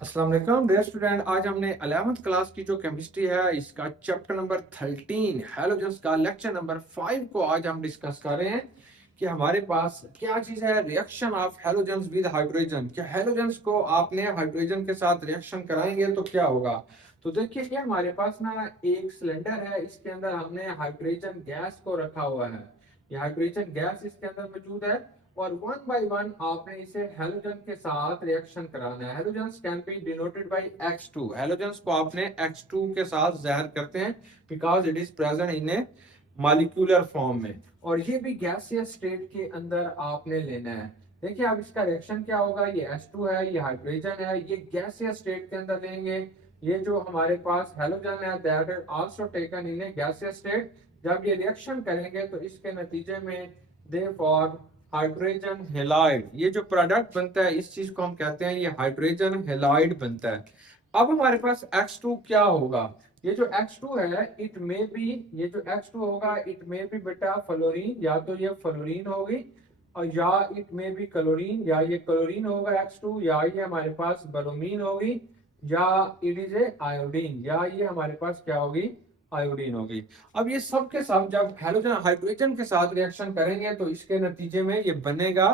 अस्सलाम वालेकुम dear student. आज हमने 11th क्लास की जो केमिस्ट्री है इसका चैप्टर नंबर 13 हैलोजन्स का लेक्चर नंबर 5 को आज हम डिस्कस कर रहे हैं कि हमारे पास क्या चीज है, reaction of halogens with hydrogen. क्या हैलोजन्स को आपने हाइड्रोजन के साथ रिएक्शन कराएंगे तो क्या होगा। तो देखिए कि हमारे पास ना एक सिलेंडर है, इसके अंदर हमने हाइड्रोजन गैस को रखा हुआ है। ये हाइड्रोजन गैस इसके अंदर मौजूद है और वन बाय वन आपने इसे हेलोजन के साथ रिएक्शन कराना है। Halogens can be denoted by X2। Halogens को आपने X2 के साथ ज़ाहिर करते हैं because it is present in A molecular form में, और ये भी गैसियस स्टेट के अंदर आपने लेना है। देखिए अब इसका रिएक्शन क्या होगा, ये H2 है, ये हाइड्रोजन है, ये गैसियस स्टेट के अंदर लेंगे। ये जो हमारे पास हेलोजन है that is also taken in A gaseous state. जब ये रिएक्शन करेंगे तो इसके नतीजे में देयरफॉर हाइड्रोजन हेलाइड, ये जो प्रोडक्ट बनता है इस चीज को हम कहते हैं ये हाइड्रोजन हेलाइड बनता है। अब हमारे पास X2 क्या होगा, ये जो X2 है इट में बी, ये जो X2 होगा इट में बी बेटा फ्लोरीन, या तो ये फ्लोरीन होगी और या इट में बी क्लोरीन, या ये क्लोरीन होगा X2, या ये हमारे पास ब्रोमीन होगी, या इट इज ए आयोडीन, या ये हमारे पास क्या होगी, आयोडीन होगी। अब ये सब के सब जब हेलोजन हाइड्रोजन के साथ रिएक्शन करेंगे तो इसके नतीजे में ये बनेगा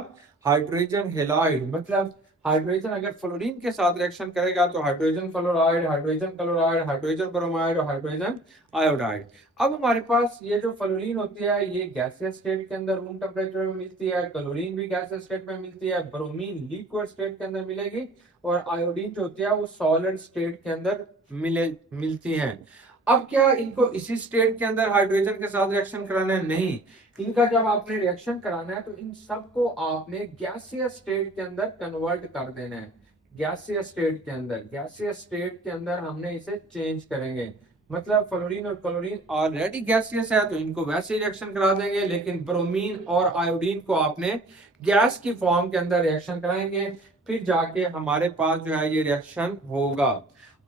हाइड्रोजन हेलाइड। मतलब हाइड्रोजन अगर फ्लोरीन के साथ रिएक्शन करेगा तो hydrogen fluoride, hydrogen chloride, hydrogen bromide और हाइड्रोजन आयोडाइड। अब हमारे पास ये जो फ्लोरीन होती है ये गैसियस स्टेट के अंदर रूम टेम्परेचर में मिलती है, क्लोरीन भी गैसियस स्टेट में मिलती है, ब्रोमीन लिक्विड स्टेट के अंदर मिलेगी और आयोडीन जो होती है वो सॉलिड स्टेट के अंदर मिलती है। अब क्या इनको इसी स्टेट के अंदर हाइड्रोजन के साथ रिएक्शन कराना है? नहीं, इनका जब आपने रिएक्शन कराना है तो इन सबको आपने गैसियस स्टेट के अंदर कन्वर्ट कर देना है। गैसियस स्टेट के अंदर, गैसियस स्टेट के अंदर हमने इसे चेंज करेंगे। मतलब फ्लोरीन और क्लोरीन ऑलरेडी गैसियस है तो इनको वैसे ही रिएक्शन करा देंगे, लेकिन ब्रोमीन और आयोडीन को आपने गैस की फॉर्म के अंदर रिएक्शन कराएंगे, फिर जाके हमारे पास जो है ये रिएक्शन होगा।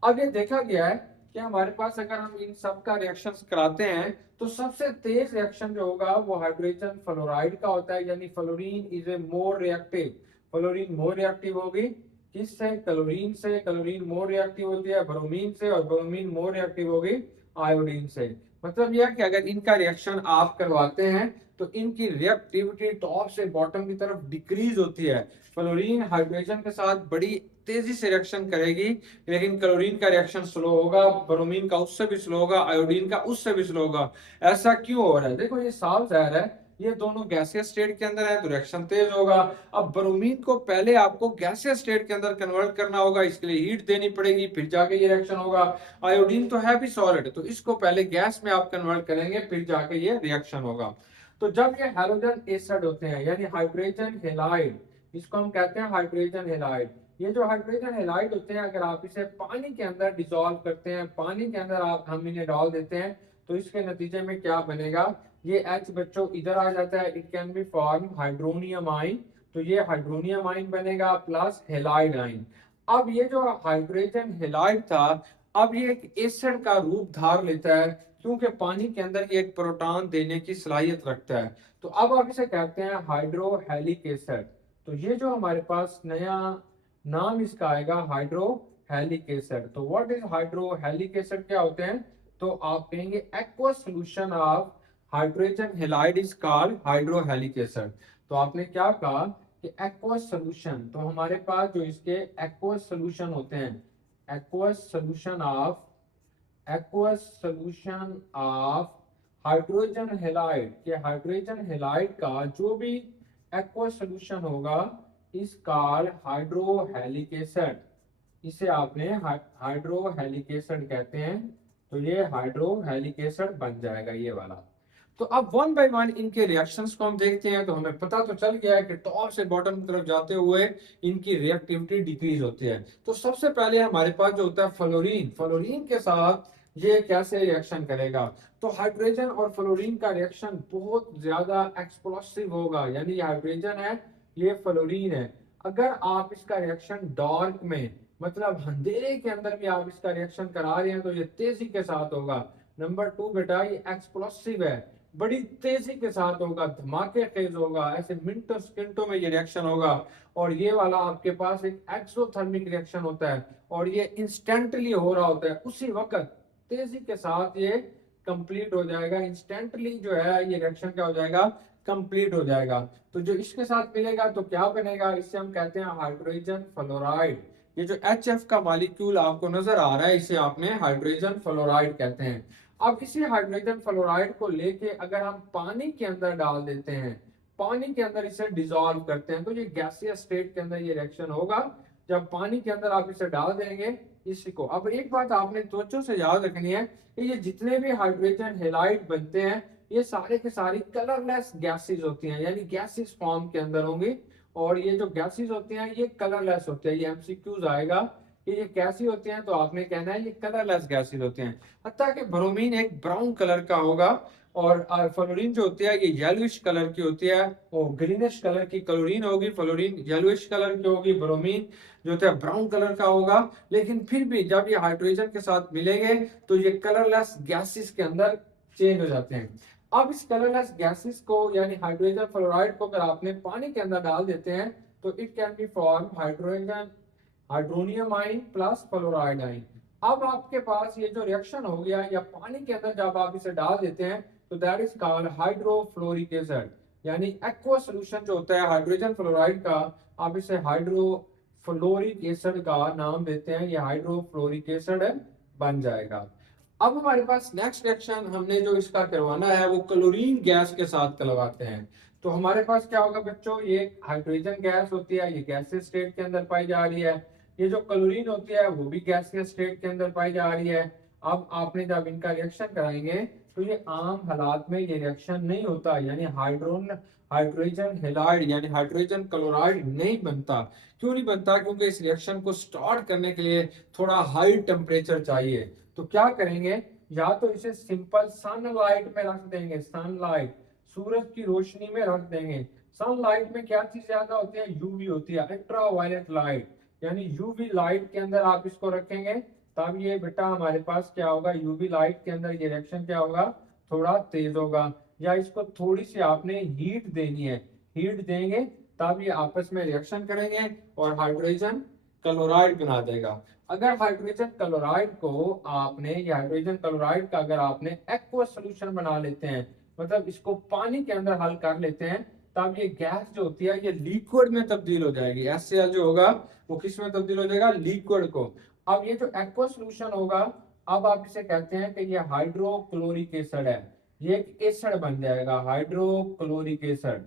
अब ये देखा गया है कि हमारे पास अगर हम इन सब का रिएक्शन कराते हैं तो सबसे तेज रिएक्शन जो होगा वो हाइड्रोजन फ्लोराइड का होता है, यानी fluorine is a more reactive. Fluorine more reactive होगी किससे, क्लोरीन से। क्लोरीन मोर रिएक्टिव होती है ब्रोमीन से और ब्रोमीन मोर रिएक्टिव होगी आयोडीन से। मतलब यह कि अगर इनका रिएक्शन आप करवाते हैं तो इनकी रिएक्टिविटी टॉप से बॉटम की तरफ डिक्रीज होती है। फ्लोरीन हाइड्रोजन के साथ बड़ी तेजी से रिएक्शन करेगी, लेकिन क्लोरीन का रिएक्शन स्लो होगा, ब्रोमीन का उससे भी स्लो होगा, आयोडीन का उससे भी स्लो होगा। ऐसा क्यों हो रहा है? देखो ये साफ जाहिर है, ये दोनों गैसियस स्टेट के अंदर है तो रिएक्शन तेज होगा। अब ब्रोमीन को पहले आपको गैसियस स्टेट के अंदर कन्वर्ट करना होगा, इसके लिए हीट देनी पड़ेगी, फिर जाके ये रिएक्शन होगा। आयोडीन तो है भी सॉलिड, तो इसको पहले गैस में आप कन्वर्ट करेंगे फिर जाके ये रिएक्शन होगा। तो जब ये हैलोजन एसिड होते हैं यानी हाइड्रोजन हेलाइड, इसको हम कहते हैं हाइड्रोजन हेलाइड। ये जो हाइड्रोजन हेलाइड होते हैं अगर आप इसे पानी के अंदर डिसॉल्व करते हैं, पानी के अंदर आप हम इन्हें डाल देते हैं तो इसके नतीजे में क्या बनेगा, ये H बच्चों इधर आ जाता है, it can be form hydronium आइन। तो ये हाइड्रोनियम आइन बनेगा प्लस हेलाइड आइन। अब ये जो हाइड्रोजन हेलाइड था अब ये एक एसिड का रूप धार लेता है क्योंकि पानी के अंदर ये एक प्रोटॉन देने की सलाहियत रखता है। तो अब आप इसे कहते हैं हाइड्रोहेलिक एसिड। तो ये जो हमारे पास नया नाम इसका आएगा हाइड्रोहेलिक एसिड। तो व्हाट इज हाइड्रोहेलिक एसिड, क्या होते हैं? तो आप कहेंगे aqueous solution of hydrogen halide is called hydrohalic acid. तो आपने क्या कहा कि एक्वस सॉल्यूशन, तो हमारे पास जो इसके एक्वस सॉल्यूशन होते हैं, aqueous solution of hydrogen halide, के हाइड्रोजन हेलाइड का जो भी एक्वस सॉल्यूशन होगा इस कॉल्ड हाइड्रोहेलिक एसिड। इसे आपने हाइड्रोहेलिक एसिड कहते हैं। तो ये हाइड्रोहेलिक एसिड बन जाएगा ये वाला। तो अब वन बाय वन इनके रिएक्शंस को हम देखते हैं तो हमें पता तो चल गया है कि टॉप से बॉटम की तरफ जाते हुए इनकी रिएक्टिविटी डिक्रीज होती है। तो सबसे पहले हमारे पास जो होता है फ्लोरीन, फ्लोरीन के साथ ये कैसे रिएक्शन करेगा। तो हाइड्रोजन और फ्लोरीन का रिएक्शन बहुत ज्यादा एक्सप्लोसिव होगा, यानी ये हाइड्रोजन है ये फ्लोरीन है। अगर आप इसका रिएक्शन डार्क में मतलब अंधेरे के अंदर भी आप इसका रिएक्शन करा रहे हैं तो ये तेजी के साथ होगा। नंबर टू बेटा ये एक्सप्लोसिव है, बड़ी तेजी के साथ होगा, धमाके तेज होगा, ऐसे मिनटों सेकंडों में ये रिएक्शन होगा। और ये वाला आपके पास एक एक्सोथर्मिक रिएक्शन होता है और ये इंस्टेंटली हो रहा होता है, उसी वक्त तेजी के साथ ये कंप्लीट हो जाएगा। इंस्टेंटली जो है ये रिएक्शन क्या हो जाएगा, कंप्लीट हो जाएगा। तो जो इसके साथ मिलेगा तो क्या बनेगा, इससे हम कहते हैं हाइड्रोजन फ्लोराइड। ये जो HF का मॉलिक्यूल आपको नजर आ रहा है इसे आपने हाइड्रोजन फ्लोराइड कहते हैं। अब इसी हाइड्रोजन फ्लोराइड को लेके अगर हम पानी के अंदर डाल देते हैं, पानी के अंदर इसे डिसॉल्व करते हैं, तो ये गैसियस स्टेट के अंदर ये रिएक्शन होगा। जब पानी के अंदर आप इसे डाल देंगे इसी को, अब एक बात आपने तवज्जो से याद रखनी है कि ये जितने भी हाइड्रोजन हेलाइड बनते हैं ये सारे के सारी कलरलेस गैसेस होती हैं, यानी गैसेस फॉर्म के अंदर होंगी। और ये जो गैसेस होती हैं ये कलरलेस होते हैं। ये MCQs आएगा कि ये कैसी होती हैं, तो आपने कहना है ये कलरलेस गैसेस होती हैं। हत्ता कि ब्रोमीन एक ब्राउन कलर का होगा और फ्लोरीन जो होती है ये येलोइश कलर की होती है, और ग्रीनिश कलर की क्लोरीन होगी, फ्लोरीन येलोइश कलर की होगी, ब्रोमीन जो होता है ब्राउन कलर का होगा। लेकिन फिर भी जब ये हाइड्रोजन के साथ मिलेंगे तो ये कलरलेस गैसेस के अंदर चेंज हो जाते हैं। अब इस कलरलेस गैसेस को यानी हाइड्रोजन फ्लोराइड को अगर आपने पानी के अंदर डाल देते हैं तो it can be form hydrogen hydronium आइन प्लस फ्लोराइड आइन। अब आपके पास ये जो रिएक्शन हो गया या पानी के अंदर जब आप इसे डाल देते हैं तो that is called hydrofluoric acid, यानी एक्वा सॉल्यूशन जो होता है हाइड्रोजन फ्लोराइड का, आप इसे हाइड्रोफ्लोरिक एसिड का नाम देते हैं, ये हाइड्रोफ्लोरिक एसिड बन जाएगा। अब हमारे पास नेक्स्ट रिएक्शन हमने जो इसका करवाना है वो क्लोरीन गैस के साथ करवाते हैं। तो हमारे पास क्या होगा बच्चों, ये हाइड्रोजन गैस होती है, ये गैसियस स्टेट के अंदर पाई जा रही है। ये जो क्लोरीन होती है वो भी गैसियस स्टेट के अंदर पाई जा रही है। अब आपने जब इनका रिएक्शन कराएंगे तो ये आम हालात में ये रिएक्शन नहीं होता, यानी हाइड्रोजन हेलाइड यानी हाइड्रोजन क्लोराइड नहीं बनता। क्यों नहीं बनता, क्योंकि इस रिएक्शन को स्टार्ट करने के लिए थोड़ा हाई टेम्परेचर चाहिए। तो क्या करेंगे, या तो इसे सिंपल सनलाइट में रख देंगे, सनलाइट सूरज की रोशनी में रख देंगे। सनलाइट में क्या चीज ज्यादा होती है, यूवी होती है, अल्ट्रावायलेट लाइट, यानी यूवी लाइट के अंदर आप इसको रखेंगे तब ये बेटा हमारे पास क्या होगा, यूवी लाइट के अंदर ये रिएक्शन क्या होगा, थोड़ा तेज होगा। या इसको थोड़ी सी आपने हीट देनी है, हीट देंगे तब ये आपस में रिएक्शन करेंगे और हाइड्रोजन क्लोराइड बना देगा। अगर हाइड्रोजन क्लोराइड को आपने या हाइड्रोजन क्लोराइड का अगर आपने एक्वा सॉल्यूशन बना लेते हैं, मतलब इसको पानी के अंदर हल कर लेते हैं, तब ये गैस जो होती है ये लिक्विड में तब्दील हो जाएगी। HCl जो होगा वो किस में तब्दील हो जाएगा, लिक्विड को। अब ये जो एक्वा सॉल्यूशन होगा, अब आप इसे कहते हैं कि ये हाइड्रोक्लोरिक एसिड है, ये एक एसिड बन जाएगा, हाइड्रोक्लोरिक एसिड,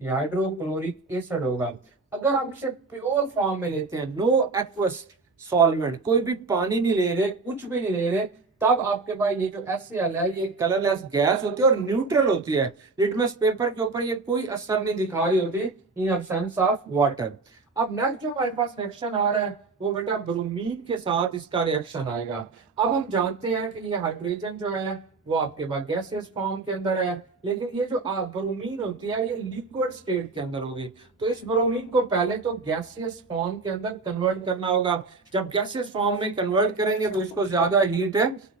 ये हाइड्रोक्लोरिक एसिड होगा। अगर आप इसे प्योर फॉर्म में लेते हैं, नो एक्वस सॉल्वेंट, कोई भी पानी नहीं ले रहे, कुछ भी नहीं ले रहे, तब आपके पास ये जो HCl है ये कलरलेस गैस होती है और न्यूट्रल होती है। लिटमस पेपर के ऊपर ये कोई असर नहीं दिखा रही होती इन एब्सेंस ऑफ वाटर। अब नेक्स्ट जो हमारे पास रिएक्शन आ रहा है वो बेटा ब्रोमीन के साथ इसका रिएक्शन आएगा। अब हम जानते हैं कि ये हाइड्रोजन जो है वो आपके पास गैसियस फॉर्म के अंदर है, लेकिन ये जो ब्रोमीन होती है ये लिक्विड स्टेट के अंदर होगी। तो इस ब्रोमीन को पहले तो गैसियस फॉर्म के अंदर कन्वर्ट करना होगा। जब गैसियस फॉर्म में कन्वर्ट करेंगे तो इसको ज्यादा हीट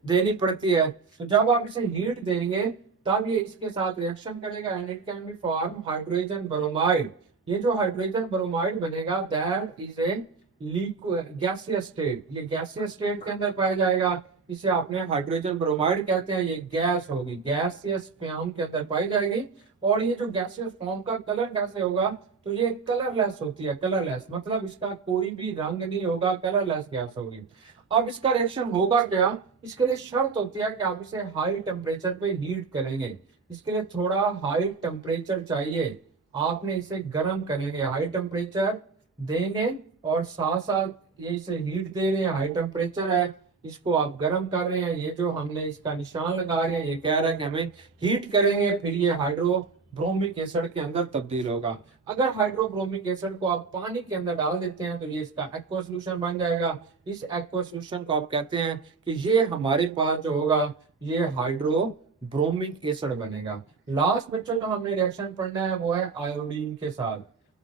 देनी पड़ती है। तो जब आप इसे हीट देंगे तब ये इसके साथ रिएक्शन करेगा and it can be form hydrogen bromide. ये जो हाइड्रोजन ब्रोमाइड बनेगा that is a liquid gaseous state, ये गैसियस स्टेट के अंदर पाया जाएगा, इसे आपने हाइड्रोजन ब्रोमाइड कहते हैं। ये गैस होगी, गैसियस फॉर्म के अंदर पाई जाएगी। और ये जो गैसियस फॉर्म का कलर कैसे होगा, तो ये कलरलेस होती है, कलरलेस मतलब इसका कोई भी रंग नहीं होगा, कलरलेस गैस होगी। अब इसका रिएक्शन होगा क्या, इसके लिए शर्त होती है कि आप इसे हाई टेम्परेचर पे हीट करेंगे। इसके लिए थोड़ा हाई टेम्परेचर चाहिए, आपने इसे गर्म करेंगे, हाई टेम्परेचर देंगे और साथ साथ ये इसे हीट दे रहे हैं, हाई टेम्परेचर है, इसको आप गर्म कर रहे हैं। ये जो हमने इसका निशान लगा रहे हैं ये कह रहा है कि हमें हीट करेंगे, फिर ये हाइड्रोब्रोमिक एसिड के अंदर तब्दील होगा। अगर हाइड्रोब्रोमिक एसिड को आप पानी के अंदर डाल देते हैं तो ये इसका एक्वा सॉल्यूशन बन जाएगा। इस एक्वा सॉल्यूशन को आप कहते हैं कि ये हमारे पास जो होगा ये हाइड्रोब्रोमिक एसिड बनेगा। लास्ट बच्चों जो हमने रिएक्शन पढ़ना है वो है आयोडीन के साथ।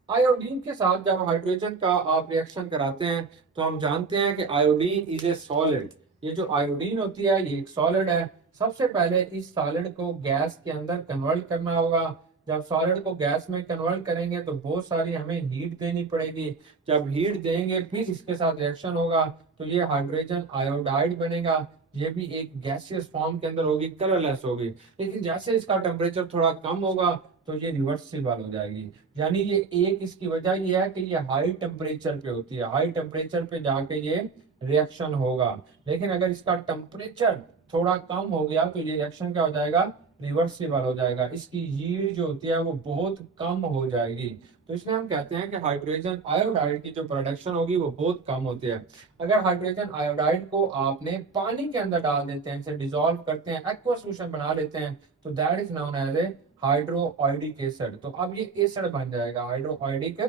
आयोडीन के साथ जब हाइड्रोजन का आप रिएक्शन कराते हैं तो हम जानते हैं कि आयोडीन इज ए सॉलिड। ये जो आयोडीन होती है ये एक सॉलिड है। सबसे पहले इस सॉलिड को गैस के अंदर कन्वर्ट करना होगा। जब सॉलिड को गैस में कन्वर्ट करेंगे तो बहुत सारी हमें हीट देनी पड़ेगी। जब हीट देंगे फिर इसके साथ रिएक्शन होगा तो ये हाइड्रोजन आयोडाइड बनेगा। ये भी एक गैसियस फॉर्म के अंदर होगी, कलरलेस होगी। लेकिन जैसे इसका टेम्परेचर थोड़ा कम होगा तो ये रिवर्सिबल हो जाएगी। यानी ये एक इसकी वजह ये है कि ये हाई टेम्परेचर पे होती है, हाई टेम्परेचर पे जाके ये रिएक्शन होगा। लेकिन अगर इसका टेम्परेचर थोड़ा कम हो गया तो ये रिएक्शन क्या हो जाएगा, रिवर्सिबल हो जाएगा। इसकी यील्ड जो होती है वो बहुत कम हो जाएगी। तो इसलिए हम कहते हैं कि हाइड्रोजन आयोडाइड की जो प्रोडक्शन होगी वो बहुत कम होती है। अगर हाइड्रोजन आयोडाइड को आपने पानी के अंदर डाल देते हैं, इसे डिसॉल्व करते हैं, एक्वा सॉल्यूशन बना लेते हैं, तो that is known as a hydroiodic acid. तो अब ये एसिड बन जाएगा, हाइड्रोआयोडिक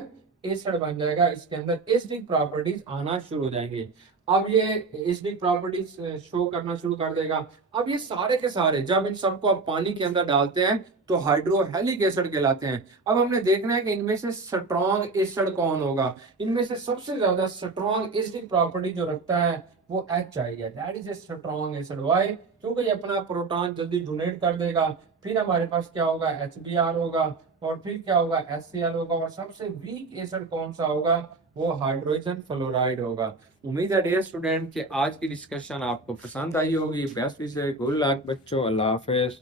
एसिड बन जाएगा। इसके अंदर एसिडिक प्रॉपर्टीज आना शुरू हो जाएंगे। अब ये एसिडिक प्रॉपर्टीज शो करना शुरू कर देगा। अब ये सारे के सारे जब इन सबको आप पानी के अंदर डालते हैं तो हाइड्रोहेलिक एसिड कहलाते हैं। अब हमने देखना है कि इनमें से स्ट्रॉन्ग एसिड कौन होगा। इनमें से सबसे ज्यादा स्ट्रॉन्ग एसिडिक प्रॉपर्टी जो रखता है वो HI है, that is a strong acid. Why? क्योंकि ये अपना प्रोटॉन जल्दी डोनेट कर देगा। फिर हमारे पास क्या होगा, HBr होगा, और फिर क्या होगा, HCl होगा, और सबसे वीक एसिड कौन सा होगा, वो हाइड्रोजन फ्लोराइड होगा। उम्मीद है डियर स्टूडेंट कि आज की डिस्कशन आपको पसंद आई होगी। बेस्ट विशेष, गुड लक बच्चों, अल्लाह हाफिज।